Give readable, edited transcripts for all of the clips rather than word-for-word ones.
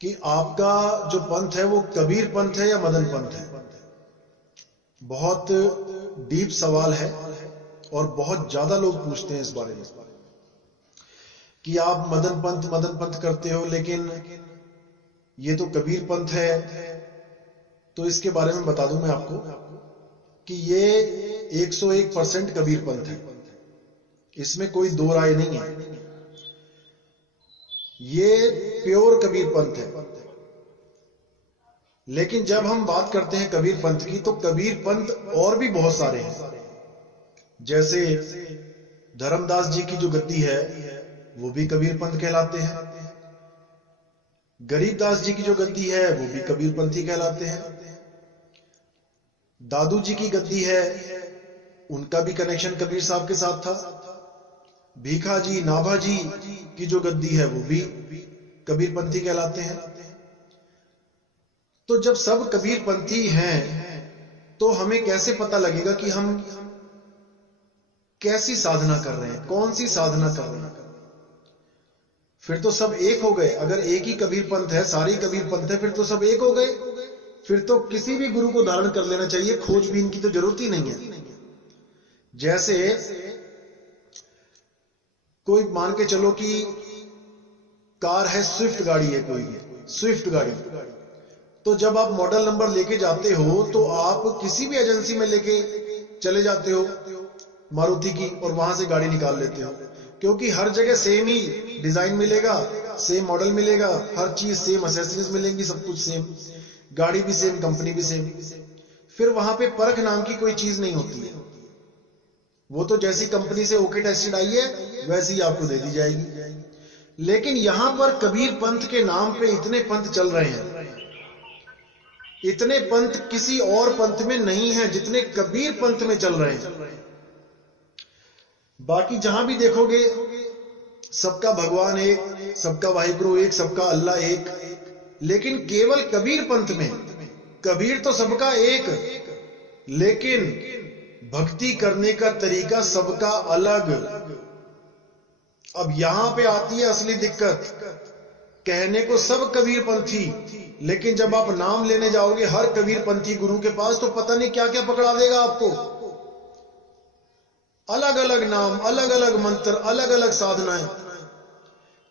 कि आपका जो पंथ है वो कबीर पंथ है या मदन पंथ है। बहुत डीप सवाल है और बहुत ज्यादा लोग पूछते हैं इस बारे में कि आप मदन पंथ करते हो, लेकिन ये तो कबीर पंथ है। तो इसके बारे में बता दूं मैं आपको कि ये 101% कबीर पंथ है, इसमें कोई दो राय नहीं है। ये प्योर कबीर पंथ है। लेकिन जब हम बात करते हैं कबीर पंथ की, तो कबीर पंथ और भी बहुत सारे हैं। जैसे धर्मदास जी की जो गद्दी है वो भी कबीर पंथ कहलाते हैं। गरीबदास जी की जो गद्दी है वो भी कबीर पंथी कहलाते हैं। दादू जी की गद्दी है, उनका भी कनेक्शन कबीर साहब के साथ था। भीखा जी, नाभा जी की जो गद्दी है वो भी कबीर पंथी कहलाते हैं। तो जब सब कबीर पंथी हैं तो हमें कैसे पता लगेगा कि हम कैसी साधना कर रहे हैं, कौन सी साधना कर रहे हैं? फिर तो सब एक हो गए। अगर एक ही कबीर पंथ है, सारी कबीर पंथ है, फिर तो सब एक हो गए। फिर तो किसी भी गुरु को धारण कर लेना चाहिए, खोजबीन की तो जरूरत ही नहीं है। जैसे कोई मान के चलो कि कार है, स्विफ्ट गाड़ी है, कोई भी स्विफ्ट गाड़ी, तो जब आप मॉडल नंबर लेके जाते हो तो आप किसी भी एजेंसी में लेके चले जाते हो मारुति की, और वहां से गाड़ी निकाल लेते हो, क्योंकि हर जगह सेम ही डिजाइन मिलेगा, सेम मॉडल मिलेगा, हर चीज सेम, एक्सेसरीज मिलेंगी, सब कुछ सेम, गाड़ी भी सेम, कंपनी भी सेम। फिर वहां पे परख नाम की कोई चीज नहीं होती है। वो तो जैसी कंपनी से ओके टेस्टेड आई है वैसी ही आपको दे दी जाएगी। लेकिन यहां पर कबीर पंथ के नाम पे इतने पंथ चल रहे हैं, इतने पंथ किसी और पंथ में नहीं है जितने कबीर पंथ में चल रहे हैं। बाकी जहां भी देखोगे सबका भगवान एक, सबका वाहिगुरु एक, सबका अल्लाह एक, लेकिन केवल कबीर पंथ में कबीर तो सबका एक, लेकिन भक्ति करने का तरीका सबका अलग। अब यहां पे आती है असली दिक्कत। कहने को सब कबीर पंथी, लेकिन जब आप नाम लेने जाओगे हर कबीर पंथी गुरु के पास, तो पता नहीं क्या क्या पकड़ा देगा आपको। अलग अलग नाम, अलग अलग मंत्र, अलग अलग साधनाएं।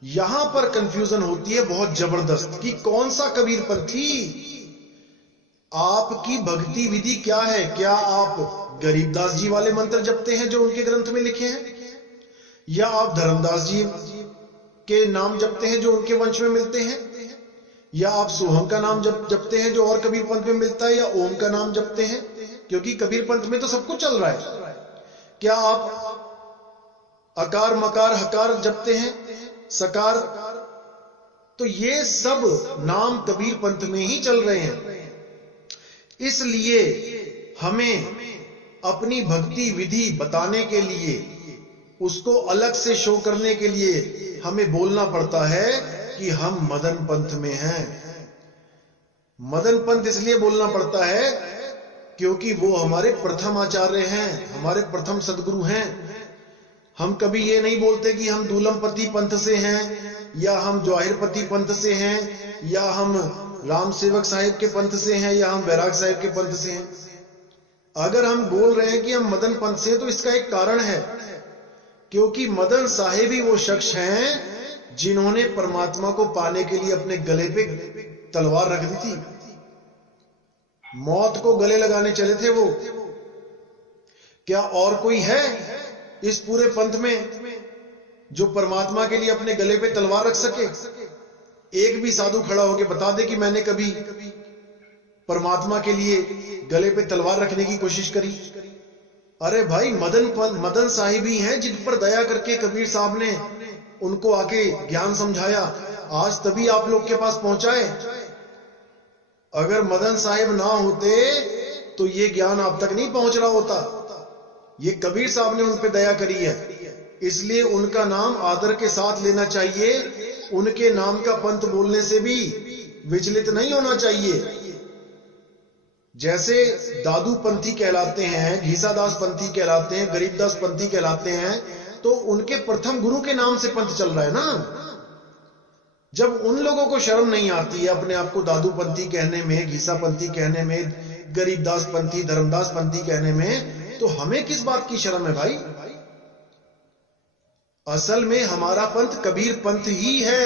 यहां पर कंफ्यूजन होती है बहुत जबरदस्त कि कौन सा कबीर पंथी, आपकी भक्ति विधि क्या है? क्या आप गरीबदास जी वाले मंत्र जपते हैं जो उनके ग्रंथ में लिखे हैं, या आप धर्मदास जी के नाम जपते हैं जो उनके वंश में मिलते हैं, या आप सोहम का नाम जपते हैं जो और कबीर पंथ में मिलता है, या ओम का नाम जपते हैं, क्योंकि कबीर पंथ में तो सब कुछ चल रहा है। क्या आप अकार मकार हकार जपते हैं, सकार? तो ये सब नाम कबीर पंथ में ही चल रहे हैं। इसलिए हमें अपनी भक्ति विधि बताने के लिए, उसको अलग से शो करने के लिए हमें बोलना पड़ता है कि हम मदन पंथ में हैं। मदन पंथ इसलिए बोलना पड़ता है क्योंकि वो हमारे प्रथम आचार्य हैं, हमारे प्रथम सदगुरु हैं। हम कभी ये नहीं बोलते कि हम दूलमपति पंथ से हैं, या हम जवाहिरपति पंथ से हैं, या हम राम सेवक साहिब के पंथ से हैं, या हम बैराग साहिब के पंथ से हैं। अगर हम बोल रहे हैं कि हम मदन पंथ से हैं, तो इसका एक कारण है, क्योंकि मदन साहिब ही वो शख्स हैं जिन्होंने परमात्मा को पाने के लिए अपने गले पे तलवार रख दी थी। मौत को गले लगाने चले थे वो। क्या और कोई है इस पूरे पंथ में जो परमात्मा के लिए अपने गले पे तलवार रख सके? एक भी साधु खड़ा होकर बता दे कि मैंने कभी परमात्मा के लिए गले पे तलवार रखने की कोशिश करी? अरे भाई, मदन साहिब ही हैं जिन पर दया करके कबीर साहब ने उनको आके ज्ञान समझाया, आज तभी आप लोग के पास पहुंचाए। अगर मदन साहिब ना होते तो ये ज्ञान आप तक नहीं पहुंच रहा होता। ये कबीर साहब ने उन पे दया करी है, इसलिए उनका नाम आदर के साथ लेना चाहिए। उनके नाम का पंथ बोलने से भी विचलित नहीं होना चाहिए। जैसे दादू पंथी कहलाते हैं, घीसादास पंथी कहलाते हैं, गरीबदास पंथी कहलाते हैं, तो उनके प्रथम गुरु के नाम से पंथ चल रहा है ना। जब उन लोगों को शर्म नहीं आती है अपने आप को दादूपंथी कहने में, घीसापंथी कहने में, गरीबदास पंथी, धर्मदास पंथी कहने में, तो हमें किस बात की शर्म है भाई? असल में हमारा पंथ कबीर पंथ ही है,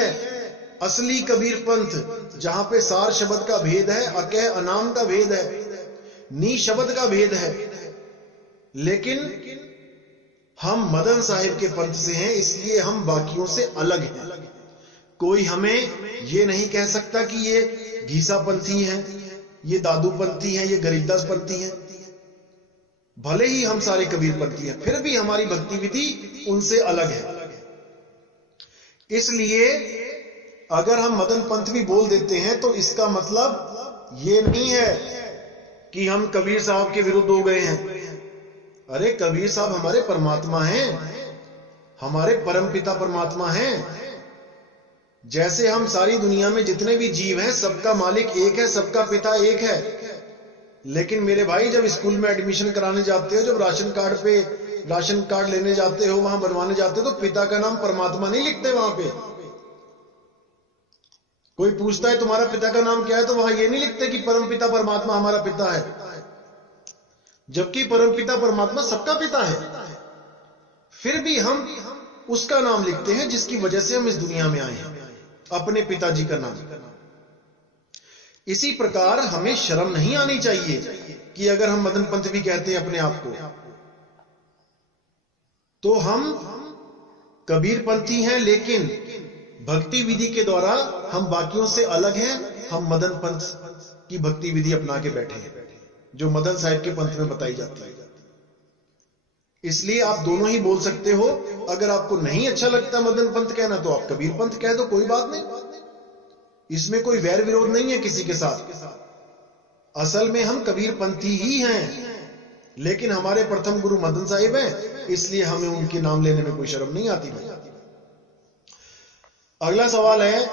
असली कबीर पंथ, जहां पे सार शब्द का भेद है, अकह अनाम का भेद है, नी शब्द का भेद है। लेकिन हम मदन साहिब के पंथ से हैं, इसलिए हम बाकियों से अलग हैं। कोई हमें यह नहीं कह सकता कि ये घीसापंथी हैं, ये दादूपंथी हैं, ये गरीबदास पंथी हैं। भले ही हम सारे कबीर पंथी हैं, फिर भी हमारी भक्ति विधि उनसे अलग है। इसलिए अगर हम मदन पंथ भी बोल देते हैं तो इसका मतलब ये नहीं है कि हम कबीर साहब के विरुद्ध हो गए हैं। अरे कबीर साहब हमारे परमात्मा हैं, हमारे परमपिता परमात्मा हैं। जैसे हम सारी दुनिया में जितने भी जीव हैं, सबका मालिक एक है, सबका पिता एक है। लेकिन मेरे भाई, जब स्कूल में एडमिशन कराने जाते हो, जब राशन कार्ड लेने जाते हो, वहां बनवाने जाते हो, तो पिता का नाम परमात्मा नहीं लिखते। वहां पे कोई पूछता है तुम्हारा पिता का नाम क्या है, तो वहां ये नहीं लिखते कि परमपिता परमात्मा हमारा पिता है, जबकि परमपिता परमात्मा सबका पिता है। फिर भी हम उसका नाम लिखते हैं जिसकी वजह से हम इस दुनिया में आए हैं, अपने पिताजी का नाम। इसी प्रकार हमें शर्म नहीं आनी चाहिए कि अगर हम मदन पंथ भी कहते हैं अपने आप को, तो हम कबीर पंथी हैं, लेकिन भक्ति विधि के द्वारा हम बाकियों से अलग हैं। हम मदन पंथ की भक्ति विधि अपना के बैठे हैं, जो मदन साहिब के पंथ में बताई जाती है। इसलिए आप दोनों ही बोल सकते हो। अगर आपको नहीं अच्छा लगता मदन पंथ कहना, तो आप कबीर पंथ कह दो, कोई बात नहीं। इसमें कोई वैर विरोध नहीं है किसी के साथ। असल में हम कबीर पंथी ही हैं, लेकिन हमारे प्रथम गुरु मदन साहिब हैं, इसलिए हमें उनके नाम लेने में कोई शर्म नहीं आती भाई। अगला सवाल है,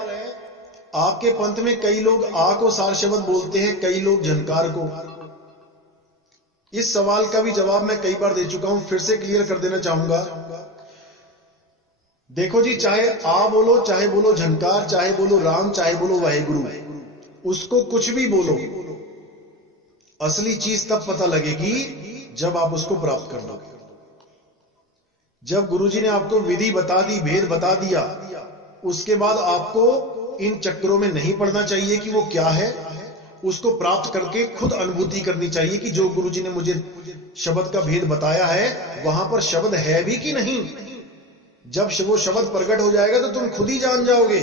आपके पंथ में कई लोग आ को सार शब्द बोलते हैं, कई लोग झनकार को। इस सवाल का भी जवाब मैं कई बार दे चुका हूं, फिर से क्लियर कर देना चाहूंगा। देखो जी, चाहे आ बोलो, चाहे बोलो झनकार, चाहे बोलो राम, चाहे बोलो वाहेगुरु, उसको कुछ भी बोलो, असली चीज तब पता लगेगी जब आप उसको प्राप्त कर लोगे। जब गुरुजी ने आपको विधि बता दी, भेद बता दिया, उसके बाद आपको इन चक्करों में नहीं पड़ना चाहिए कि वो क्या है। उसको प्राप्त करके खुद अनुभूति करनी चाहिए कि जो गुरुजी ने मुझे शब्द का भेद बताया है, वहां पर शब्द है भी कि नहीं। जब वो शब्द प्रकट हो जाएगा तो तुम खुद ही जान जाओगे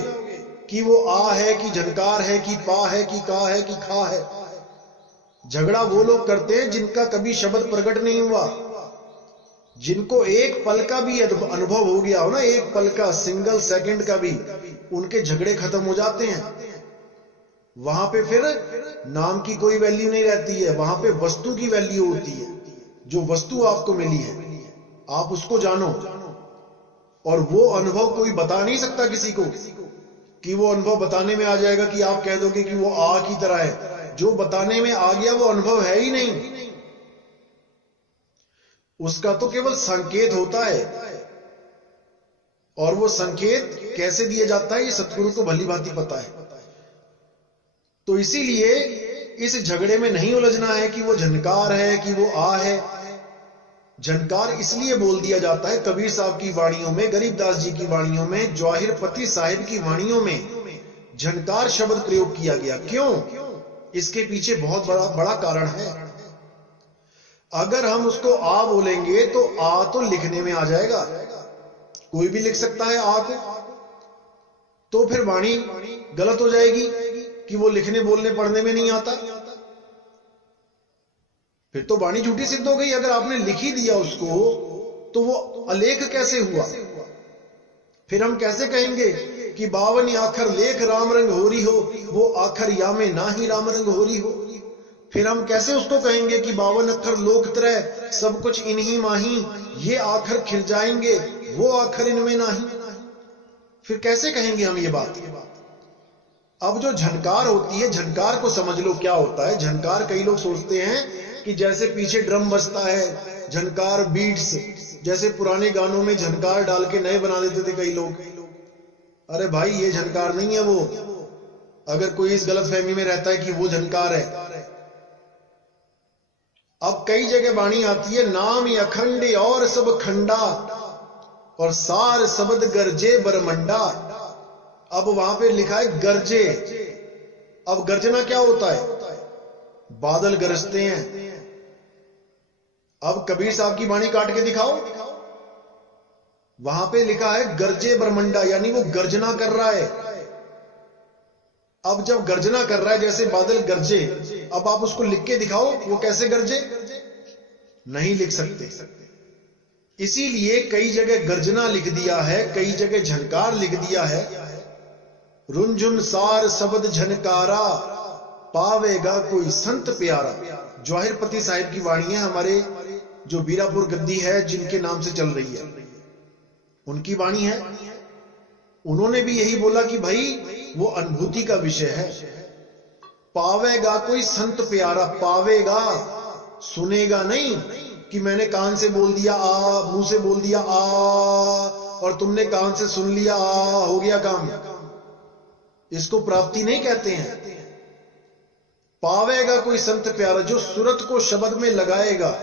कि वो आ है, कि झनकार है, कि पा है, कि का है, कि खा है। झगड़ा वो लोग करते हैं जिनका कभी शब्द प्रकट नहीं हुआ, जिनको एक पल का भी अनुभव हो गया हो ना, एक पल का, सिंगल सेकंड का भी, उनके झगड़े खत्म हो जाते हैं। वहां पे फिर नाम की कोई वैल्यू नहीं रहती है, वहां पे वस्तु की वैल्यू होती है। जो वस्तु आपको मिली है, आप उसको जानो। और वो अनुभव कोई बता नहीं सकता किसी को, कि वो अनुभव बताने में आ जाएगा कि आप कह दोगे कि वो आ की तरह है। जो बताने में आ गया वो अनुभव है ही नहीं, उसका तो केवल संकेत होता है। और वो संकेत कैसे दिया जाता है, ये सतगुरु को भली भांति पता है। तो इसीलिए इस झगड़े में नहीं उलझना है कि वो झनकार है, कि वो आ है। झनकार इसलिए बोल दिया जाता है कबीर साहब की वाणियों में, गरीबदास जी की वाणियों में, जवाहिर पति साहिब की वाणियों में झनकार शब्द प्रयोग किया गया। क्यों? इसके पीछे बहुत बड़ा कारण है। अगर हम उसको आ बोलेंगे तो आ तो लिखने में आ जाएगा, कोई भी लिख सकता है आ को, तो फिर वाणी गलत हो जाएगी कि वो लिखने बोलने पढ़ने में नहीं आता। फिर तो वाणी झूठी सिद्ध हो गई। अगर आपने लिख ही दिया उसको, तो वो अलेख कैसे हुआ? फिर हम कैसे कहेंगे कि 52 आखर लेख राम रंग होरी हो, वो आखर या में ना ही राम रंग होरी हो। फिर हम कैसे उसको कहेंगे कि 52 अक्षर लोक त्रय सब कुछ इन्हीं माही, ये आखर खिर जाएंगे, वो आखर इनमें नाही। फिर कैसे कहेंगे हम ये बात? अब जो झनकार होती है, झनकार को समझ लो क्या होता है। झनकार कई लोग सोचते हैं कि जैसे पीछे ड्रम बजता है, झनकार बीट्स, जैसे पुराने गानों में झनकार डाल के नए बना देते थे कई लोग। अरे भाई ये झनकार नहीं है वो, अगर कोई इस गलत फहमी में रहता है कि वो झनकार है। अब कई जगह वाणी आती है, नाम अखंड और सब खंडा, और सार शब्द गरजे बरमंडा। अब वहां पे लिखा है गरजे। अब गर्जना क्या होता है? बादल गरजते हैं। अब कबीर साहब की वाणी काट के दिखाओ, वहां पे लिखा है गरजे बरमंडा, यानी वो गर्जना कर रहा है। अब जब गर्जना कर रहा है जैसे बादल गरजे, अब आप उसको लिख के दिखाओ वो कैसे गरजे? नहीं लिख सकते। इसीलिए कई जगह गर्जना लिख दिया है, कई जगह झनकार लिख दिया है। रुंझुन सार शब्द झनकारा, पावेगा कोई संत प्यारा। जवाहिरपति साहिब की वाणी है, हमारे जो बीरापुर गद्दी है जिनके नाम से चल रही है, उनकी वाणी है। उन्होंने भी यही बोला कि भाई वो अनुभूति का विषय है। पावेगा कोई संत प्यारा, पावेगा, सुनेगा नहीं कि मैंने कान से बोल दिया आ, मुंह से बोल दिया आ, और तुमने कान से सुन लिया आ, हो गया काम। इसको प्राप्ति नहीं कहते हैं। पावेगा कोई संत प्यारा, जो सूरत को शब्द में लगाएगा,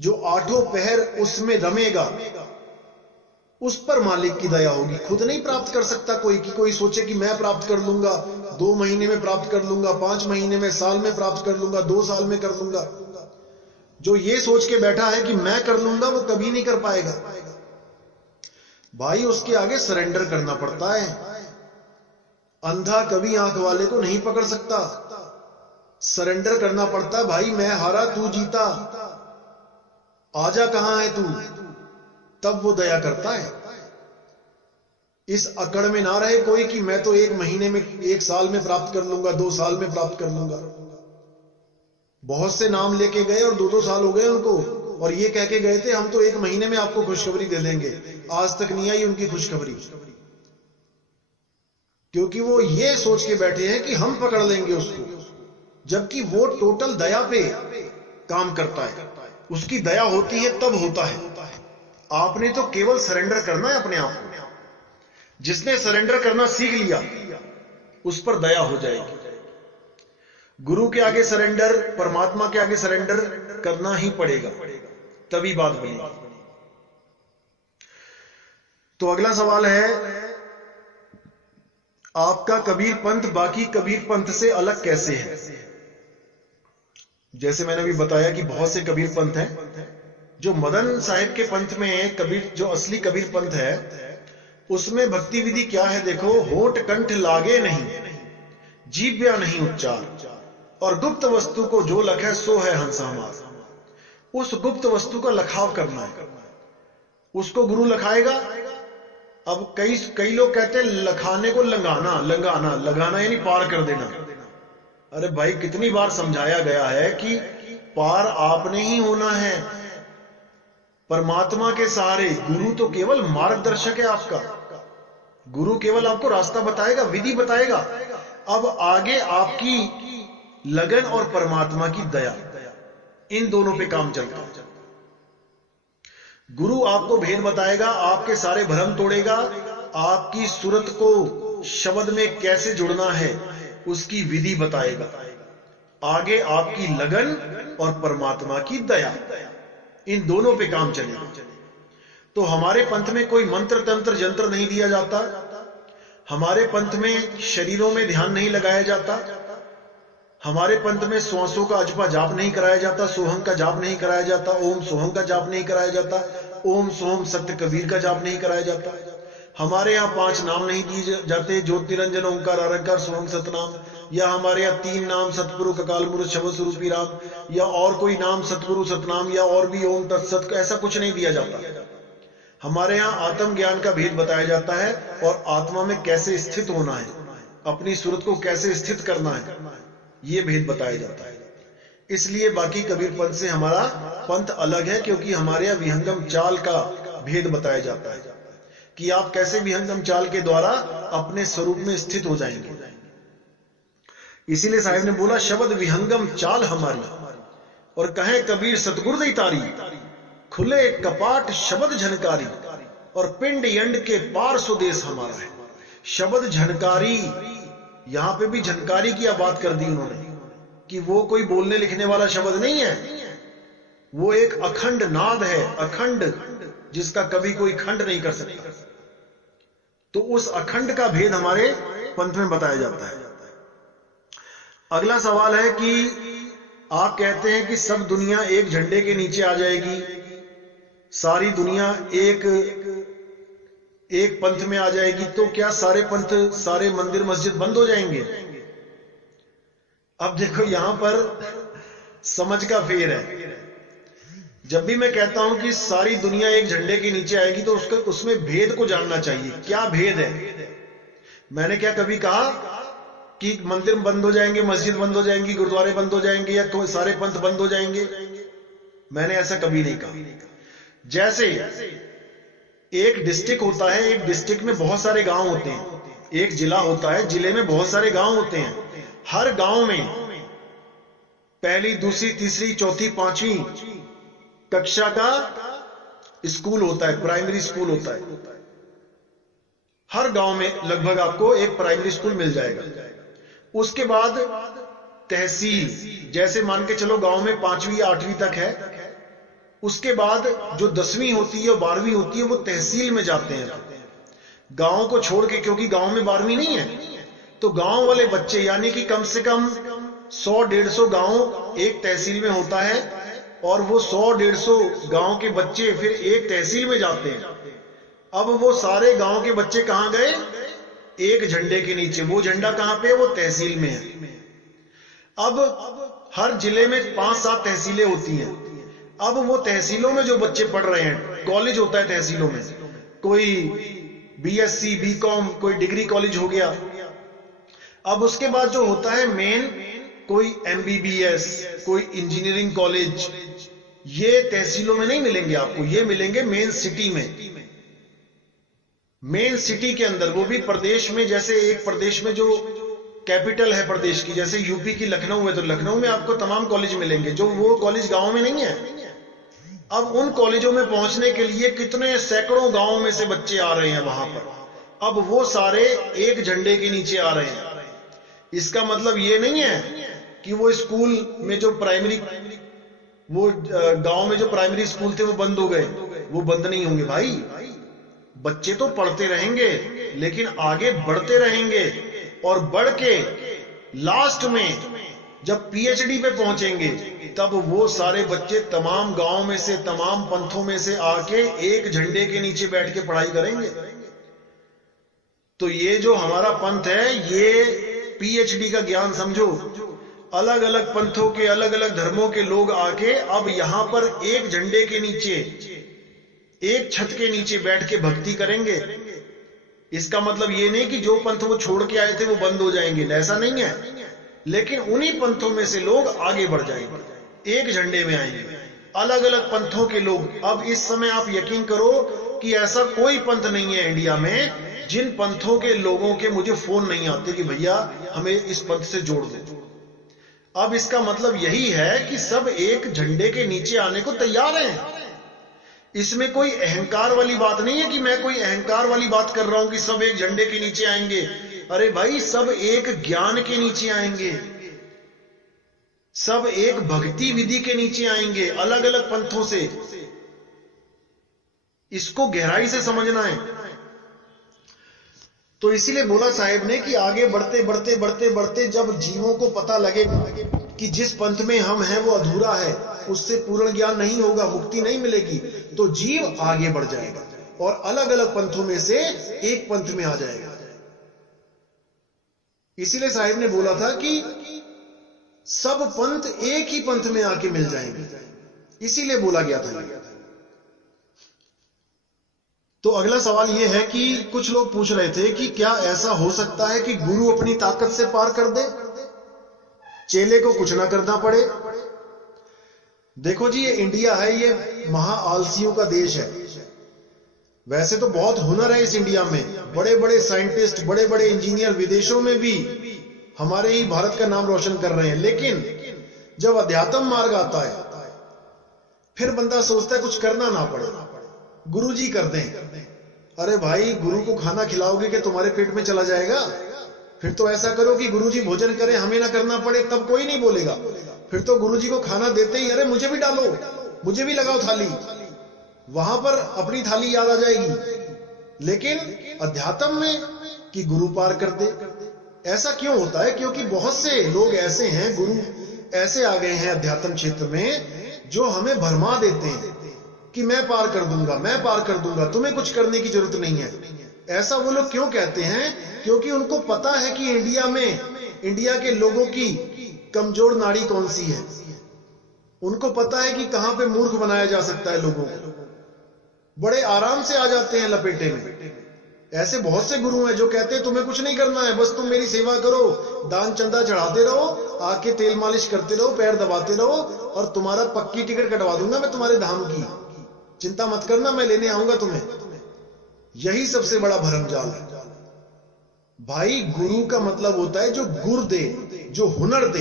जो आठों पहर उसमें रमेगा, उस पर मालिक की दया होगी। खुद नहीं प्राप्त कर सकता कोई, कि कोई सोचे कि मैं प्राप्त कर लूंगा, 2 महीने में प्राप्त कर लूंगा, 5 महीने में, साल में प्राप्त कर लूंगा, 2 साल में कर लूंगा। जो ये सोच के बैठा है कि मैं कर लूंगा, वो कभी नहीं कर पाएगा। भाई उसके आगे सरेंडर करना पड़ता है। अंधा कभी आंख वाले को नहीं पकड़ सकता, सरेंडर करना पड़ता है। भाई मैं हारा, तू जीता, आजा कहां है तू, तब वो दया करता है। इस अकड़ में ना रहे कोई कि मैं तो 1 महीने में, 1 साल में प्राप्त कर लूंगा, 2 साल में प्राप्त कर लूंगा। बहुत से नाम लेके गए और 2-2 साल हो गए उनको, और ये कह के गए थे हम तो 1 महीने में आपको खुशखबरी दे देंगे। आज तक नहीं आई उनकी खुशखबरी, क्योंकि वो ये सोच के बैठे हैं कि हम पकड़ लेंगे उसको, जबकि वो टोटल दया पे काम करता है। उसकी दया होती है तब होता है। आपने तो केवल सरेंडर करना है अपने आप को। जिसने सरेंडर करना सीख लिया उस पर दया हो जाएगी। गुरु के आगे सरेंडर, परमात्मा के आगे सरेंडर करना ही पड़ेगा, तभी बात बनेगी। तो अगला सवाल है, आपका कबीर पंथ बाकी कबीर पंथ से अलग कैसे है? जैसे मैंने अभी बताया कि बहुत से कबीर पंथ हैं। जो मदन साहिब के पंथ में कबीर, जो असली कबीर पंथ है, उसमें भक्ति विधि क्या है? देखो, होठ कंठ लागे नहीं, जीव्या नहीं उच्चार, और गुप्त वस्तु को जो लखे सो है हंसामार। उस गुप्त वस्तु का लखाव करना है, उसको गुरु लखाएगा। अब कई लोग कहते हैं लखाने को लंगाना, लंगाना, लगाना यानी पार कर देना। अरे भाई कितनी बार समझाया गया है कि पार आपने ही होना है, परमात्मा के सहारे। गुरु तो केवल मार्गदर्शक है आपका, गुरु केवल आपको रास्ता बताएगा, विधि बताएगा। अब आगे आपकी लगन और परमात्मा की दया, इन दोनों पे काम चलता है। गुरु आपको भेद बताएगा, आपके सारे भ्रम तोड़ेगा, आपकी सूरत को शब्द में कैसे जुड़ना है उसकी विधि बताएगा। आगे आपकी लगन और परमात्मा की दया, इन दोनों पे काम चलेगा। तो हमारे पंथ में कोई मंत्र तंत्र जंत्र नहीं दिया जाता। हमारे पंथ में शरीरों में ध्यान नहीं लगाया जाता। हमारे पंथ में श्वासों का अजपा जाप नहीं कराया जाता, सोहम का जाप नहीं कराया जाता, ओम सोहम का जाप नहीं कराया जाता, ओम सोहम सत्य कबीर का जाप नहीं कराया जाता। हमारे यहाँ 5 नाम नहीं दिए जाते, ज्योति निरंजन ओंकार आरंकार सोहम सतनाम, या हमारे यहाँ 3 नाम सतपुरुष अकाल मूर्त शब्द स्वरूपी राम, या और कोई नाम सतगुरु सतनाम, या और भी ओम तत्सत, ऐसा कुछ नहीं दिया जाता। हमारे यहाँ आत्म ज्ञान का भेद बताया जाता है, और आत्मा में कैसे स्थित होना है, अपनी सूरत को कैसे स्थित करना है, यह भेद बताया जाता है। इसलिए बाकी कबीर पंथ से हमारा पंथ अलग है, क्योंकि हमारे यहाँ विहंगम चाल का भेद बताया जाता है कि आप कैसे विहंगम चाल के द्वारा अपने स्वरूप में स्थित हो जाएंगे। इसीलिए साहिब ने बोला, शब्द विहंगम चाल हमारी, और कहें कबीर सतगुरु दी तारी, खुले कपाट शब्द झनकारी। और पिंड यंड के पार स्वदेश हमारा है। शब्द झनकारी, यहां पे भी झनकारी की बात कर दी उन्होंने कि वो कोई बोलने लिखने वाला शब्द नहीं है, वो एक अखंड नाद है, अखंड, जिसका कभी कोई खंड नहीं कर सकता। तो उस अखंड का भेद हमारे पंथ में बताया जाता है। अगला सवाल है कि आप कहते हैं कि सब दुनिया एक झंडे के नीचे आ जाएगी, सारी दुनिया एक पंथ में आ जाएगी, तो क्या सारे पंथ, सारे मंदिर मस्जिद बंद हो जाएंगे? अब देखो यहां पर समझ का फेर है। जब भी मैं कहता हूं कि सारी दुनिया एक झंडे के नीचे आएगी तो उसमें भेद को जानना चाहिए। क्या भेद है? मैंने क्या कभी कहा कि मंदिर बंद हो जाएंगे, मस्जिद बंद हो जाएंगी, गुरुद्वारे बंद हो जाएंगे या तो सारे पंथ बंद हो जाएंगे? मैंने ऐसा कभी नहीं कहा। जैसे एक डिस्ट्रिक्ट होता है, एक डिस्ट्रिक्ट में बहुत सारे गांव होते हैं, एक जिला होता है, जिले में बहुत सारे गांव होते हैं। हर गांव में पहली, दूसरी, तीसरी, चौथी, पांचवी कक्षा का स्कूल होता है, प्राइमरी स्कूल होता है। हर गांव में लगभग आपको एक प्राइमरी स्कूल मिल जाएगा। उसके बाद तहसील, जैसे मान के चलो गांव में 5वीं या 8वीं तक है, उसके बाद जो 10वीं होती है और 12वीं होती है वो तहसील में जाते हैं गांव को छोड़ के, क्योंकि गांव में 12वीं नहीं है। तो गांव वाले बच्चे, यानी कि कम से कम 100-150 गांव एक तहसील में होता है और वो 100-150 गांव के बच्चे फिर एक तहसील में जाते हैं। अब वो सारे गांव के बच्चे कहां गए? एक झंडे के नीचे। वो झंडा कहां पे है? वो तहसील में है। अब हर जिले में 5-7 तहसीलें होती हैं। अब वो तहसीलों में जो बच्चे पढ़ रहे हैं, कॉलेज होता है तहसीलों में, कोई बीएससी, बीकॉम, कोई डिग्री कॉलेज हो गया। अब उसके बाद जो होता है मेन, कोई एमबीबीएस, कोई इंजीनियरिंग कॉलेज, ये तहसीलों में नहीं मिलेंगे आपको, ये मिलेंगे मेन सिटी में, मेन सिटी के अंदर, वो भी प्रदेश में। जैसे एक प्रदेश में जो कैपिटल है प्रदेश की, जैसे यूपी की लखनऊ है, तो लखनऊ में आपको तमाम कॉलेज मिलेंगे, जो वो कॉलेज गांव में नहीं है। अब उन कॉलेजों में पहुंचने के लिए कितने सैकड़ों गांवों में से बच्चे आ रहे हैं वहां पर। अब वो सारे एक झंडे के नीचे आ रहे हैं। इसका मतलब ये नहीं है कि वो स्कूल में जो प्राइमरी, वो गांव में जो प्राइमरी स्कूल थे वो बंद हो गए। वो बंद नहीं होंगे भाई, बच्चे तो पढ़ते रहेंगे लेकिन आगे बढ़ते रहेंगे, और बढ़ के लास्ट में जब पीएचडी पे पहुंचेंगे तब वो सारे बच्चे तमाम गांव में से, तमाम पंथों में से आके एक झंडे के नीचे बैठ के पढ़ाई करेंगे। तो ये जो हमारा पंथ है, ये पीएचडी का ज्ञान समझो। अलग अलग पंथों के, अलग अलग धर्मों के लोग आके अब यहां पर एक झंडे के नीचे, एक छत के नीचे बैठ के भक्ति करेंगे। इसका मतलब ये नहीं कि जो पंथ वो छोड़ के आए थे वो बंद हो जाएंगे, ऐसा नहीं है। लेकिन उन्हीं पंथों में से लोग आगे बढ़ जाएंगे, एक झंडे में आएंगे, अलग अलग पंथों के लोग। अब इस समय आप यकीन करो कि ऐसा कोई पंथ नहीं है इंडिया में जिन पंथों के लोगों के मुझे फोन नहीं आते कि भैया हमें इस पंथ से जोड़ दो। अब इसका मतलब यही है कि सब एक झंडे के नीचे आने को तैयार हैं। इसमें कोई अहंकार वाली बात नहीं है कि मैं कोई अहंकार वाली बात कर रहा हूं कि सब एक झंडे के नीचे आएंगे। अरे भाई, सब एक ज्ञान के नीचे आएंगे, सब एक भक्ति विधि के नीचे आएंगे, अलग अलग पंथों से। इसको गहराई से समझना है। तो इसीलिए बोला साहेब ने कि आगे बढ़ते बढ़ते बढ़ते बढ़ते जब जीवों को पता लगेगा कि जिस पंथ में हम हैं वो अधूरा है, उससे पूर्ण ज्ञान नहीं होगा, मुक्ति नहीं मिलेगी, तो जीव आगे बढ़ जाएगा और अलग अलग पंथों में से एक पंथ में आ जाएगा। इसीलिए साहिब ने बोला था कि सब पंथ एक ही पंथ में आके मिल जाएंगे, इसीलिए बोला गया था। तो अगला सवाल यह है कि कुछ लोग पूछ रहे थे कि क्या ऐसा हो सकता है कि गुरु अपनी ताकत से पार कर दे, चेले को कुछ ना करना पड़े। देखो जी, ये इंडिया है, ये महा आलसियों का देश है। वैसे तो बहुत हुनर है इस इंडिया में, बड़े बड़े साइंटिस्ट, बड़े बड़े इंजीनियर विदेशों में भी हमारे ही भारत का नाम रोशन कर रहे हैं। लेकिन जब अध्यात्म मार्ग आता है फिर बंदा सोचता है कुछ करना ना पड़े, गुरुजी कर दें। अरे भाई, गुरु को खाना खिलाओगे कि तुम्हारे पेट में चला जाएगा? फिर तो ऐसा करो कि गुरुजी भोजन करें, हमें ना करना पड़े, तब कोई नहीं बोलेगा। फिर तो गुरुजी को खाना देते ही अरे मुझे भी डालो, मुझे भी लगाओ थाली, वहां पर अपनी थाली याद आ जाएगी। लेकिन अध्यात्म में कि गुरु पार कर दे, ऐसा क्यों होता है? क्योंकि बहुत से लोग ऐसे हैं, गुरु ऐसे आ गए हैं अध्यात्म क्षेत्र में जो हमें भरमा देते हैं कि मैं पार कर दूंगा, मैं पार कर दूंगा, तुम्हें कुछ करने की जरूरत नहीं है। ऐसा वो लोग क्यों कहते हैं? क्योंकि उनको पता है कि इंडिया के लोगों की कमजोर नाड़ी कौन सी है। उनको पता है कि कहां पे मूर्ख बनाया जा सकता है लोगों को, बड़े आराम से आ जाते हैं लपेटे में। ऐसे बहुत से गुरु हैं जो कहते हैं तुम्हें कुछ नहीं करना है, बस तुम मेरी सेवा करो, दान चंदा चढ़ाते रहो, आके तेल मालिश करते रहो, पैर दबाते रहो, और तुम्हारा पक्की टिकट कटवा दूंगा मैं तुम्हारे धाम की, चिंता मत करना, मैं लेने आऊंगा तुम्हें। यही सबसे बड़ा भरमजाल है भाई। गुरु का मतलब होता है जो गुर दे, जो हुनर दे।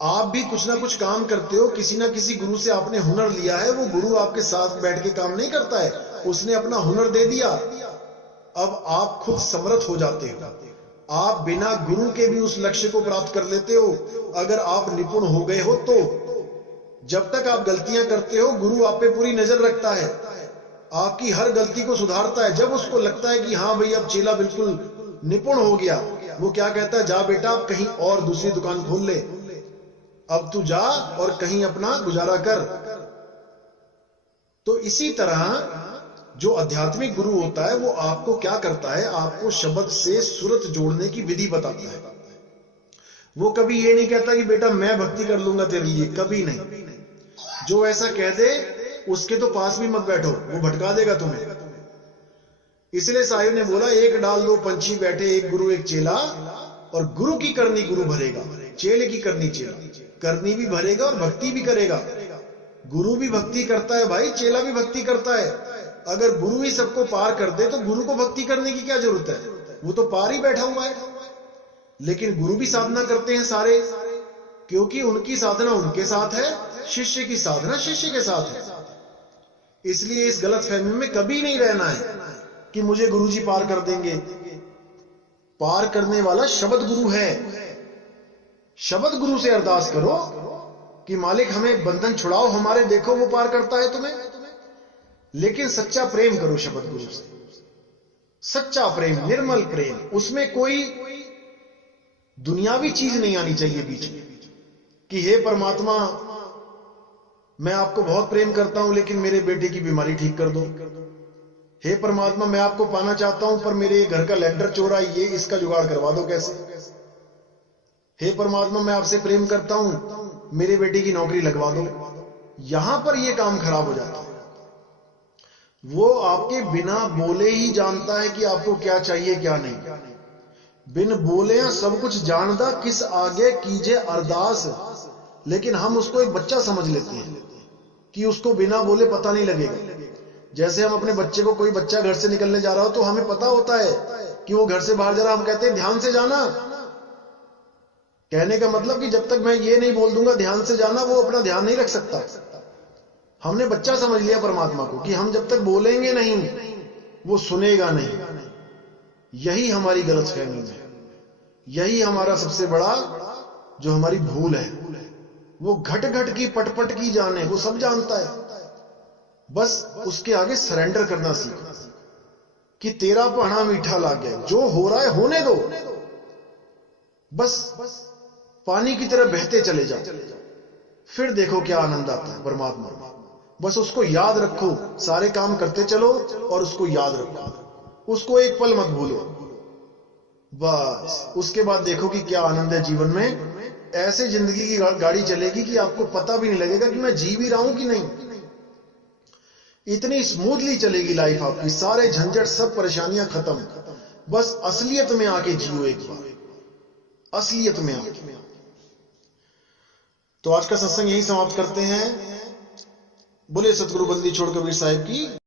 आप भी कुछ ना कुछ काम करते हो, किसी ना किसी गुरु से आपने हुनर लिया है, वो गुरु आपके साथ बैठ के काम नहीं करता है, उसने अपना हुनर दे दिया। अब आप खुद समर्थ हो जाते हो, आप बिना गुरु के भी उस लक्ष्य को प्राप्त कर लेते हो। अगर आप निपुण हो गए हो तो जब तक आप गलतियां करते हो, गुरु आप पे पूरी नजर रखता है, आपकी हर गलती को सुधारता है। जब उसको लगता है कि हाँ भाई अब चेला बिल्कुल निपुण हो गया, वो क्या कहता है, जा बेटा अब कहीं और दूसरी दुकान खोल ले, अब तू जा और कहीं अपना गुजारा कर। तो इसी तरह जो आध्यात्मिक गुरु होता है वो आपको क्या करता है, आपको शब्द से सुरत जोड़ने की विधि बताता है। वो कभी ये नहीं कहता कि बेटा मैं भक्ति कर लूंगा तेरे लिए, कभी नहीं। जो ऐसा कह दे उसके तो पास भी मत बैठो, वो भटका देगा तुम्हें। इसलिए साहिब ने बोला, एक डाल दो पंछी बैठे, एक गुरु एक चेला, और गुरु की करनी गुरु भरेगा, चेले की करनी चेला करनी भी भरेगा और भक्ति भी करेगा। गुरु भी भक्ति करता है भाई, चेला भी भक्ति करता है। अगर गुरु ही सबको पार कर दे तो गुरु को भक्ति करने की क्या जरूरत है, वो तो पार ही बैठा हुआ है। लेकिन गुरु भी साधना करते हैं सारे, क्योंकि उनकी साधना उनके साथ है, शिष्य की साधना शिष्य के साथ है। इसलिए इस गलत फहमी में कभी नहीं रहना है कि मुझे गुरुजी पार कर देंगे। पार करने वाला शब्द गुरु है। शब्द गुरु से अरदास करो कि मालिक हमें बंधन छुड़ाओ हमारे, देखो वो पार करता है तुम्हें। लेकिन सच्चा प्रेम करो शब्द गुरु से, सच्चा प्रेम, निर्मल प्रेम, उसमें कोई दुनियावी चीज नहीं आनी चाहिए बीच में कि हे परमात्मा मैं आपको बहुत प्रेम करता हूं लेकिन मेरे बेटे की बीमारी ठीक कर दो। हे परमात्मा मैं आपको पाना चाहता हूं पर मेरे घर का लेंटर चोरा, ये इसका जुगाड़ करवा दो कैसे। हे परमात्मा मैं आपसे प्रेम करता हूं, मेरे बेटे की नौकरी लगवा दो। यहां पर यह काम खराब हो जाता है। वो आपके बिना बोले ही जानता है कि आपको क्या चाहिए क्या नहीं। बिन बोले सब कुछ जानदा, किस आगे कीजे अरदास। लेकिन हम उसको एक बच्चा समझ लेते हैं कि उसको बिना बोले पता नहीं लगेगा। जैसे हम अपने बच्चे को, कोई बच्चा घर से निकलने जा रहा हो तो हमें पता होता है कि वो घर से बाहर जा रहा, हम कहते हैं ध्यान से जाना। कहने का मतलब कि जब तक मैं ये नहीं बोल दूंगा ध्यान से जाना, वो अपना ध्यान नहीं रख सकता। हमने बच्चा समझ लिया परमात्मा को कि हम जब तक बोलेंगे नहीं वो सुनेगा नहीं। यही हमारी गलतफहमी है, यही हमारा सबसे बड़ा जो हमारी भूल है। वो घट घट की पटपट की जाने, वो सब जानता है, बस उसके आगे सरेंडर करना सीखो कि तेरा पाना मीठा लाग गया, जो हो रहा है होने दो, बस पानी की तरह बहते चले जाओ, फिर देखो क्या आनंद आता है परमात्मा। बस उसको याद रखो, सारे काम करते चलो और उसको याद रखो, उसको एक पल मत भूलो। बस उसके बाद देखो कि क्या आनंद है जीवन में। ऐसे जिंदगी की गाड़ी चलेगी कि आपको पता भी नहीं लगेगा कि मैं जी भी रहा हूं कि नहीं। इतनी स्मूथली चलेगी लाइफ आपकी, सारे झंझट सब परेशानियां खत्म। बस असलियत में आके जियो एक बार, असलियत में आके। तो आज का सत्संग यही समाप्त करते हैं। बोले सतगुरु बंदी छोड़ कबीर साहिब की।